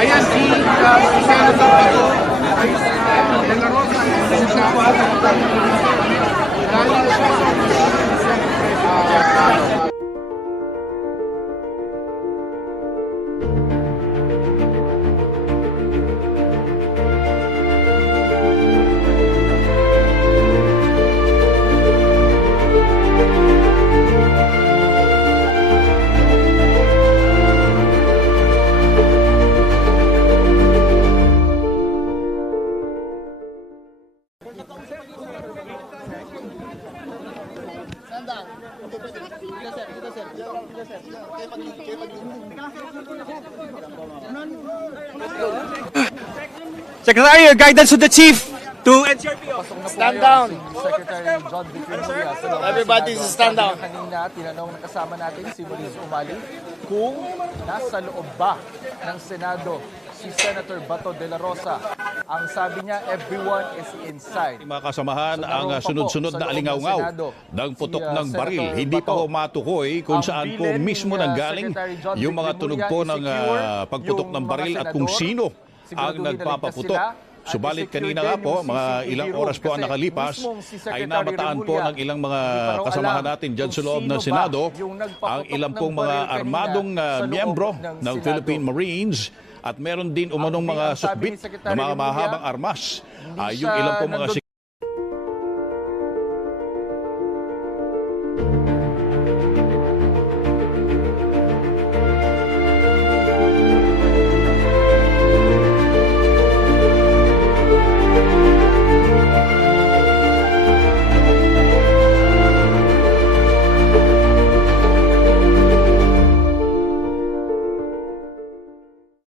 Ayan si Senator Bato de la Rosa, Secretary, your guidance to the chief to NCRPO. Stand down. Secretary John Victoria. Everybody stand down. Kanina, tinanong ng kasama natin si Moniz Umali kung nasa loob ba ng Senado si Senator Bato de la Rosa. Ang sabi niya, everyone is inside. Mga kasamahan, So, ang naroon pa po sunod-sunod sa na loob ng alingaw-ngaw Senado ng putok si, ng baril. Senator Hindi pa Bato. ho matukoy kung Ang saan po bilin mismo ni, nanggaling Secretary John yung mga Vic tunog Rimulya po is ng secure pagputok yung ng mga baril at kung senador. sino ang Siguraduhin na nagpapaputok. ligtas sila. At Subalit i-secure kanina din nga yung po, mga CCTV ilang room oras po ang kasi nakalipas, mismong si ay Secretary namataan po Rimulya, ng ilang mga hindi pa raw kasamahan alam natin dyan sa kung loob sino ng ba Senado yung nagpaputok ang ilang ng pong mga baril kanina armadong sa loob miyembro ng ng Senado. Philippine Marines at meron din umanong mga Ang sabi ni sukbit Secretary na mga Rimulya, mahabang armas. Yung siya ilang pong mga nandoon